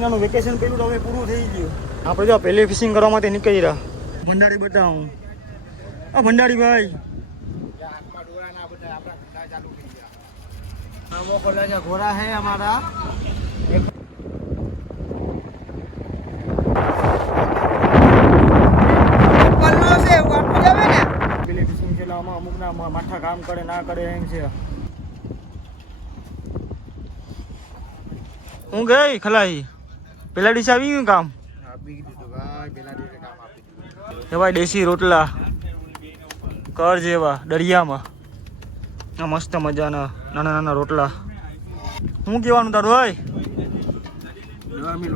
મહિનાનું વેકેશન પેલું તો હવે પૂરું થઈ ગયું. આપણે જો પહેલી ફિશિંગ કરવા માટે નીકળી રહ્યા. ભંડારી બતાવું. આ ભંડારી ભાઈ घोड़ा है हमारा પેલી ફિશિંગ છે અમુકના માથા કામ કરે ના કરે એમ છે. હું ગઈ ખલાઈ પેલા ડીશ આવી ગયું કામ ભાઈ દેશી રોટલા કર જેવા દરિયામાં મસ્ત મજાના નાના નાના રોટલા. શું કહેવાનું તારું ભાઈ?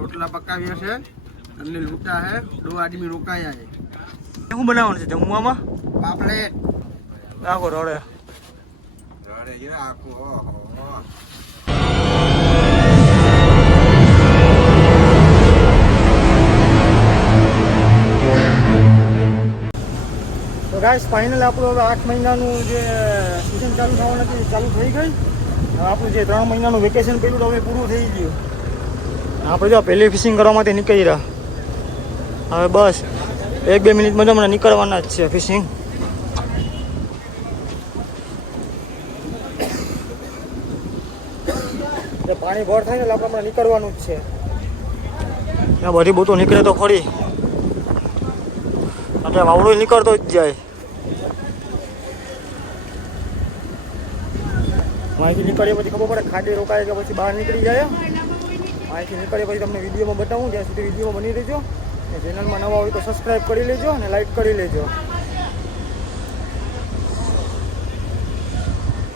રોટલા પકાવ્યા છે અને લૂટા હે 2 આદમી રોકાયા છે. શું બનાવવાનું છે જમવામાં? પાપલેટ આખો રોડે જે આખો તો ગાઈસ ફાઇનલ આપણું હવે 8 મહિનાનું જે સિઝન ચાલુ થવાનું હતું ચાલુ થઈ ગઈ. આપણું જે 3 મહિનાનું વેકેશન પેલું તો હવે પૂરું થઈ ગયું. આપણે જો પહેલી ફિશિંગ કરવા માટે નીકળી રહ્યા. હવે બસ 1-2 મિનિટમાં તો હમણાં નીકળવાના જ છે ફિશિંગ. પાણી ભર થાય ને એટલે આપણે હમણાં નીકળવાનું જ છે. ત્યાં બધી બોટો નીકળે તો ખરી એટલે વાવડો નીકળતો જ જાય. અહીંથી નીકળીએ પછી ખબર પડે ખાડી રોકાય કે પછી બહાર નીકળી જાય. અહીંથી નીકળીએ પછી તમને વિડીયોમાં બતાવું. ત્યાં સુધી વિડીયોમાં બની રહેજો. ચેનલમાં નવા હોય તો સબસ્ક્રાઈબ કરી લેજો અને લાઈક કરી લેજો.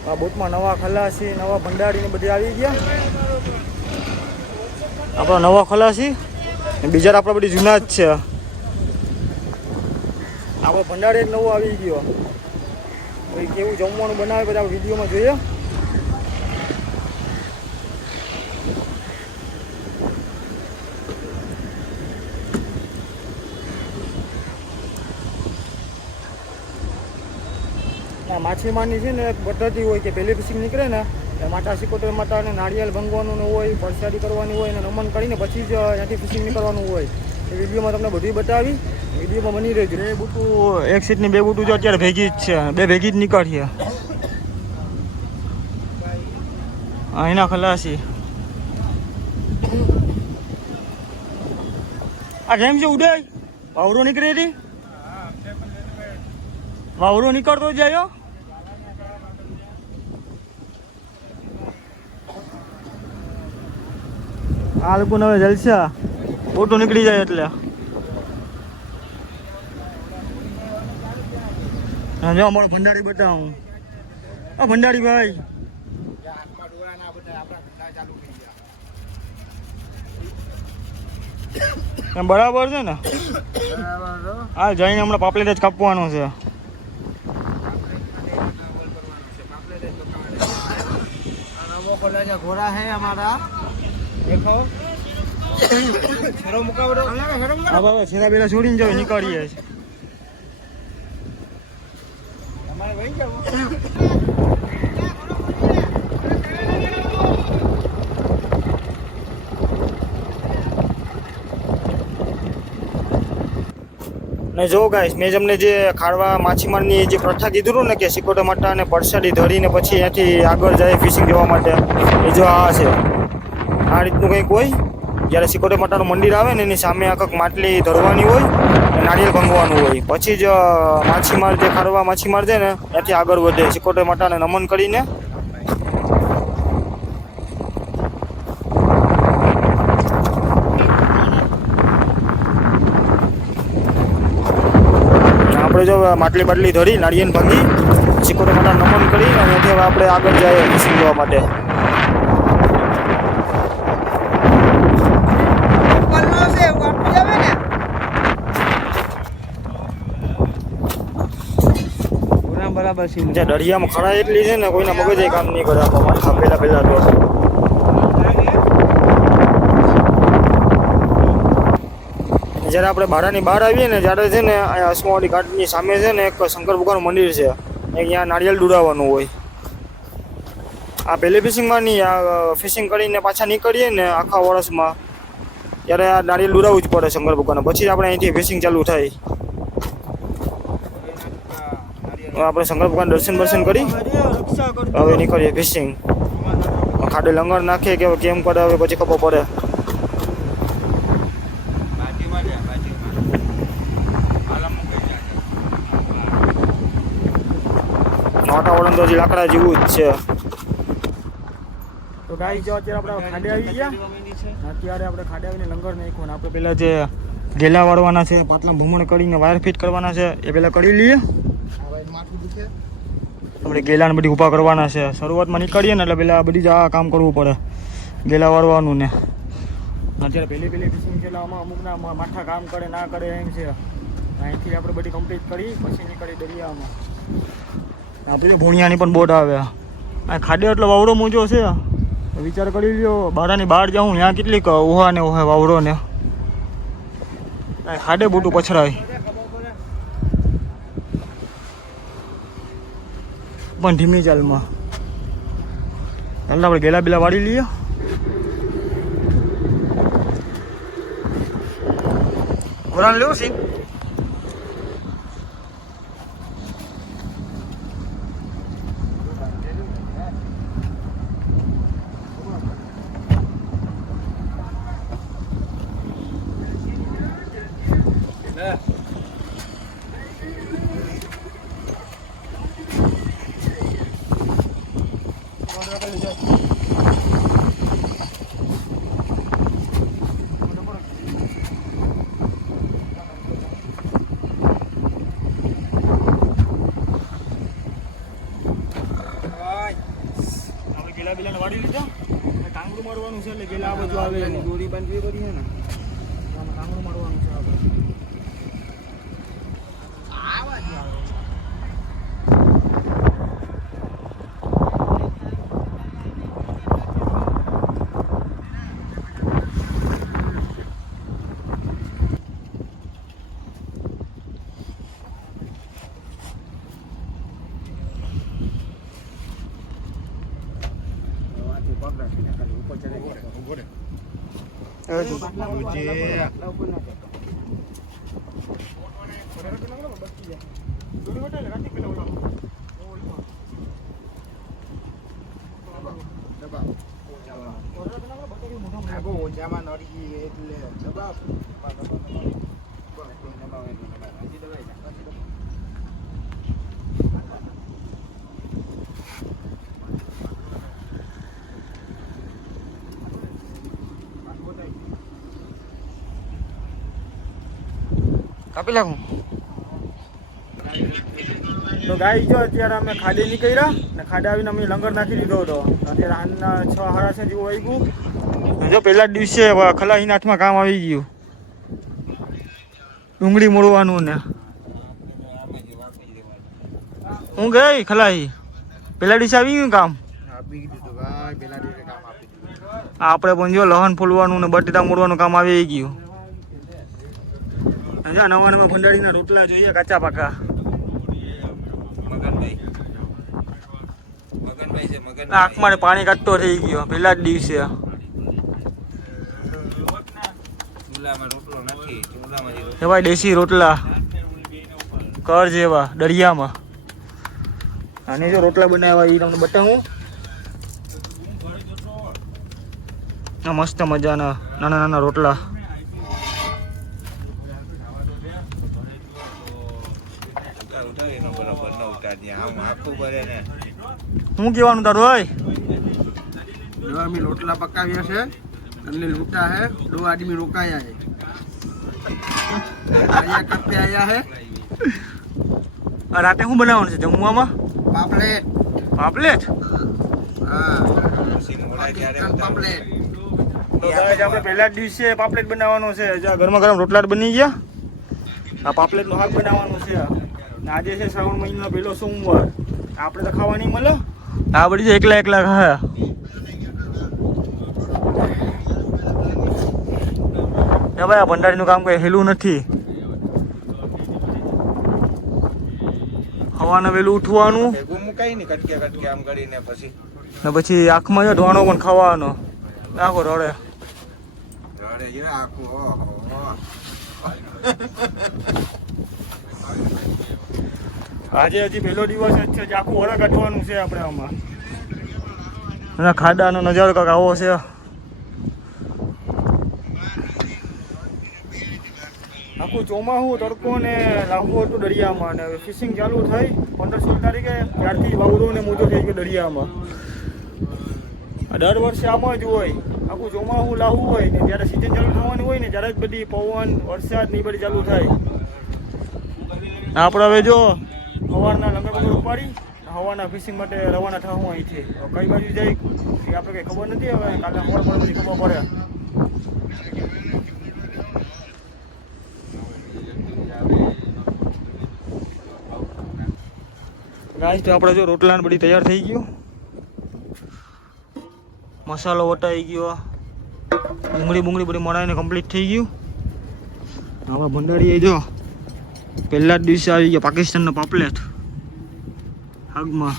આ બોટમાં નવા ખલાસી નવા ભંડારીને બધી આવી ગયા. આપણા નવા ખલાસી બીજા આપણા બધી જૂના જ છે. આપણો ભંડારી એક નવો આવી ગયો. કેવું જમવાનું બનાવે બધા આપણે વિડીયોમાં જોઈએ. માછીમારની છે ને એક પદ્ધતિ હોય કે પહેલી ફિશિંગ નીકળે ને એ માતા સિકોતેર માતાને નારિયેલ ભંગવાનું હોય, પરસાદી કરવાની હોય અને નમન કરીને પછી જ ત્યાંથી ફિશિંગ નીકળવાનું હોય. એ વિડીયોમાં તમને બધું બતાવી. વિડીયોમાં બની રહેજો. 2 બૂટું એક સીટની 2 બૂટું જો અત્યારે ભેગી જ છે. 2 ભેગી જ નીકળીએ. અહીંના ખલાસી આ જેમ છે ઉદય વાવરો નીકળી હતી. વાવરો નીકળતો જાય. આ લોકોને હવે જલસા ઓટો નીકળી જાય એટલે. જો અમારો ભંડારી બતાવું. આ ભંડારી ભાઈ બરાબર છે ને? હા જઈને હમણાં પાપલેટ જ કાપવાનું છે. घोड़ा है हमारा देखो शर्म मुकावरो હા બાબા છેરા બેરા છોડીને જાવ નીકળીએ છે. हमारे वही क्या ને જો ગાઈસ મેં તમને જે ખાડવા માછીમારની જે પ્રથા કીધું ને કે સિકોટા માટા અને પરસાદી ધરીને પછી અહીંયાથી આગળ જાય ફિશિંગ જવા માટે, એ જો આ છે. આ રીતનું કંઈક હોય. જ્યારે સિકોટા માતાનું મંદિર આવે ને એની સામે આખક માટલી ધરવાની હોય અને નારિયેલ ભંગવાનું હોય. પછી જ માછીમાર જે ખાડવા માછીમાર છે ને ત્યાંથી આગળ વધે સિકોટા માતાને નમન કરીને. આપણે જો માટલી બાટલી ધરી નારિયેળ ભાંગી સિકોટા માતા નમન કરી અને હવે આપણે આગળ જઈએ ફિશિંગ જવા માટે. બરાબર છે. જ્યાં દરિયામાં ખરા એટલી છે ને કોઈના મગજ કામ નહીં કરે. માથા પહેલા તો જ્યારે આપણે બારાની બહાર આવીએ ને ત્યારે છે ને અહીંયા અસમાવાડી ઘાટની સામે છે ને એક શંકર ભગવાનનું મંદિર છે. ત્યાં નારિયેળ દુડાવવાનું હોય. આ પહેલી ફિશિંગમાં નહીં, આ ફિશિંગ કરીને પાછા નીકળીએ ને આખા વર્ષમાં ત્યારે આ નારિયેલ દોરાવવું જ પડે શંકર ભગવાનને, પછી જ આપણે અહીંથી ફિશિંગ ચાલુ થાય. હવે આપણે શંકર ભગવાન દર્શન કરી હવે નીકળીએ ફિશિંગ. ખાડે લંગર નાખે કે કેમ કરે હવે પછી ખબર પડે. વાતાવરણ તો હજી લાકડા જેવું જ છે. તો ગાઈ જો અત્યારે આપણે ખાડે આવી ગયા. અત્યારે આપણે ખાડે આવીને લંગર નાખ્યો ને આપણે પેલા જે ગેલા વાળવાના છે, પાટલા ભૂમણ કરીને વાયર ફિટ કરવાના છે એ પેલા કરી લઈએ. આપણે ગેલાને બધી ઊભા કરવાના છે. શરૂઆતમાં નીકળીએ ને એટલે પેલા બધી જ આ કામ કરવું પડે, ગેલા વાળવાનું ને. અત્યારે પહેલી ફિશિંગ છે એટલે આમાં અમુકના માથા કામ કરે ના કરે એમ છે. અહીંથી આપણે બધી કમ્પ્લીટ કરી પછી નીકળી દરિયામાં. આપણી તો ભૂણિયાની પણ બોટ આવે. આ ખાડે એટલો વાવડો મોજો છે, વિચાર કરી લ્યો. બારાની બહાર જાઉં ત્યાં કેટલીક ઉહા ને ઉહા વાવડો ને ખાડે બોટું પછડાય. પણ ધીમી ચાલમાં એટલે આપણે ગેલા બેલા વાળી લઈએ. વરાણ લેવું છે. ગેલા બિલાને વાળી લીધા. કાંગરું મારવાનું છે એટલે ગેલા આ બાજુ આવે. દોરી બાંધવી પડી છે ને, કાંગરું મારવાનું છે આપણે. કાપી લાગું. તો ગાઈ જો અત્યારે અમે ખાડે નીકળ્યા ને ખાડે આવીને અમે લંગર નાખી દીધો હતો. અત્યારે આના 6:30 જેવું આવી ગયું. જો પહેલા જ દિવસે ખલાસી નાથમાં કામ આવી ગયું, ડુંગળી મોડવાનું ને. હું ગઈ ખલાસી પહેલા દિવસે આવી ગયું કામ. આપણે પણ જો લહન ફોલવાનું ને બટેટા મોડવાનું કામ આવી ગયું. નવા ભંડારીના રોટલા જોઈએ કાચા પાકા. આંખમાં પાણી કાઢતો થઈ ગયો પેલા જ દિવસે. ભાઈ દેશી રોટલા કર જેવા દરિયામાં. અને જો રોટલા બનાવ્યા એ તમને બતાવું. મસ્ત મજાના નાના નાના રોટલા. શું કહેવાનું તારું? હોય અમે રોટલા પકાવ્યા છે, અને લૂટા હે. 2 आदमी रोकाया है, आया करते आया है. રાતે શું બનાવવાનું છે જમવામાં? પાપલેટ. પાપલેટ? હા, પાપલેટ. તો ગાઈસ આપણે પહેલા જ દિવસે પાપલેટ બનાવવાનો છે. ગરમા ગરમ રોટલા બની ગયા. આ પાપલેટનો શાક બનાવવાનું છે. આજે છે શ્રાવણ મહિનાનો પહેલો સોમવાર. આપણે તો ખાવા નહીં મળે. આ બધી છે એકલા ખાયા. ભાઈ આ ભંડારીનું કામ કઈ હેલું નથી. હવાને વહેલું ઉઠવાનું ને પછી આંખમાં જો ધોવાનો પણ ખાવાનો. આખો રડે પડે છે આખું. ઓહો. આજે હજી પહેલો દિવસ જ છે, આખું વરા કાઢવાનું છે આપણે આમાં. અને ખાડાનો નજારો કાંક આવો છે. આખું ચોમાસું તડકો ને લાંબુ હતું દરિયામાં, અને ફિશિંગ ચાલુ થઈ 15-16 તારીખે, ત્યારથી વાવડું ને મોજો થઈ ગયો દરિયામાં. દર વર્ષે આમ જ હોય, આખું ચોમાસું લાવવું હોય ને જ્યારે સિઝન ચાલુ થવાની હોય ને ત્યારે જ બધી પવન વરસાદ ને એ બધી ચાલુ થાય. આપણે હવે જો સવારના લંગર બગર ઉપાડી હવાના ફિશિંગ માટે રવાના થવું અહીંથી. કઈ બાજુ જાય એ આપણે કંઈ ખબર નથી. હવે કાલે સવાર પડે બધી ખબર પડે. ગાઈસ તો આપણે જો રોટલા બધી તૈયાર થઈ ગયું, મસાલો વટાઈ ગયો, ડુંગળી બધી મરાઈને કમ્પ્લીટ થઈ ગયું. હવે ભંડારીએ જો પહેલા જ દિવસે આવી ગયા પાકિસ્તાનનો પાપલેટ આગમાં.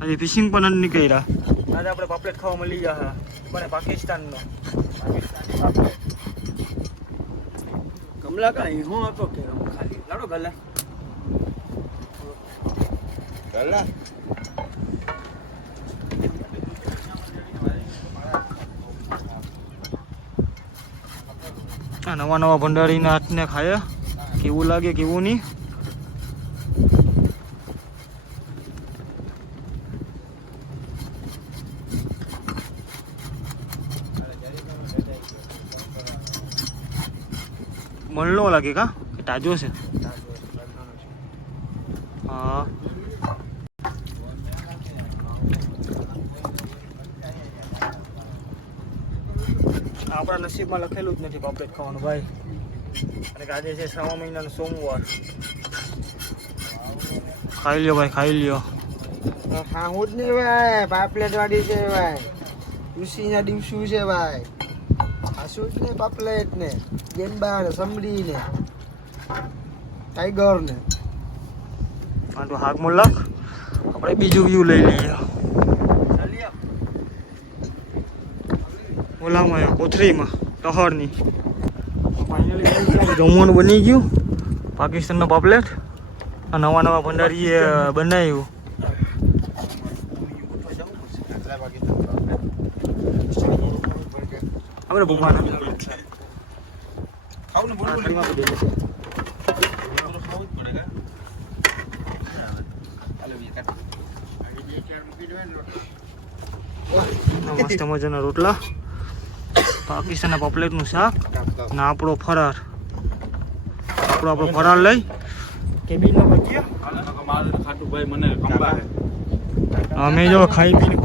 આજે ફિશિંગ પણ નથી નીકળ્યા. આજે આપણે પાપલેટ ખાવા મળી ગયા મને પાકિસ્તાનનો. કમલા કાંઈ હું હતો કે ખાલી લાડો ગલા ગલા. આ નવા ભંડારીના હાથને ખાયા કેવું લાગે કેવું નહીં. મળનો લાગે કા કે તાજો છે? હા આપણા નસીબમાં લખેલું જ નથી પાપલેટ ખાવાનું ભાઈ. અને આજે છે 6મા મહિનાનો સોમવાર. ખાઈ લ્યો ભાઈ, ખાઈ લ્યો. હા હું જ નહીં ભાઈ, પાપલેટ વાળી છે ભાઈ, ખુશીના દિવસું છે ભાઈ. હાસું જ ને પાપલેટ ને ગેંબા ને સમડી ને ટાઈગર ને. હા તો હાક મોલાક આપણે બીજું વ્યૂ લઈ લઈએ. ઓલામાં કોથરીમાં ટહરની જમવાનું બની ગયું. પાકિસ્તાનનો પાપલેટ નવા ભંડારીએ બનાવ્યું. આપણે ભગવાન મસ્ત મજાના રોટલા, પાકિસ્તાનના પાપલેટનું શાક ને આપણો ફરાર. આપણો ફરાર લઈ કેબિનમાં પહોંચ્યા. અમે જો ખાઈ પીને